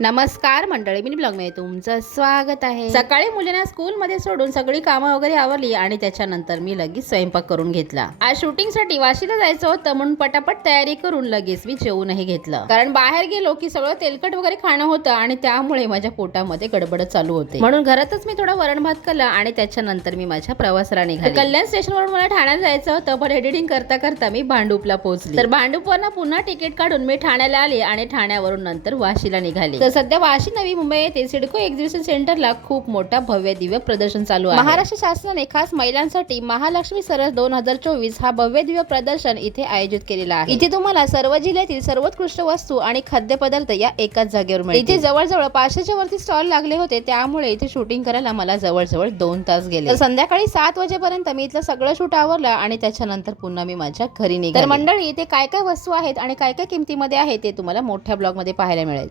नमस्कार मंडळी, मी ब्लॉगमध्ये तुमचं स्वागत आहे। सकाळी मुलींना स्कूलमध्ये सोडून सगळी कामं वगैरे आवरली आणि त्याच्यानंतर मी लगेच स्वयंपाक करून घेतला। आज शूटिंगसाठी वाशीला जायचं होतं म्हणून पटापट तयारी करून लगेच मी जेवूनही घेतलं, कारण बाहेर गेलो की सगळं तेलकट वगैरे खाणं होतं आणि त्यामुळे माझ्या पोटामध्ये गडबड चालू होते। म्हणून घरातच मी थोडा वरण भात केला आणि त्याच्यानंतर मी माझ्या प्रवासाला निघाले। कल्याण स्टेशनवरून मला ठाण्याला जायचं होतं, पण एडिटिंग करता करता मी भांडूपला पोहोचले। तर भांडूपवरून पुन्हा तिकीट काढून मी ठाण्याला आले आणि ठाण्यावरून नंतर वाशीला निघाले। तर सध्या वाशी नवी मुंबई येथे सिडको एक्झिबिशन सेंटरला खूप मोठा भव्य दिव्य प्रदर्शन चालू आहे। महाराष्ट्र शासनाने खास महिलांसाठी महालक्ष्मी सरस 2024 हा भव्य दिव्य प्रदर्शन इथे आयोजित केलेला आहे। इथे तुम्हाला सर्व जिल्ह्यातील सर्वोत्कृष्ट वस्तू आणि खाद्यपदार्थ या एकाच जागेवर मिळतील। इथे जवळजवळ 500च्या वरती स्टॉल लागले होते, त्यामुळे इथे शूटिंग करायला मला जवळजवळ 2 तास गेले। तर संध्याकाळी 7 वाजेपर्यंत मी इथलं सगळं शूट आवरलं आणि त्याच्यानंतर पुन्हा मी माझ्या घरी निघाले। तर मंडळी, इथे काय काय वस्तू आहेत आणि काय काय किमतीमध्ये आहे ते तुम्हाला मोठ्या ब्लॉग मध्ये पाहायला मिळेल।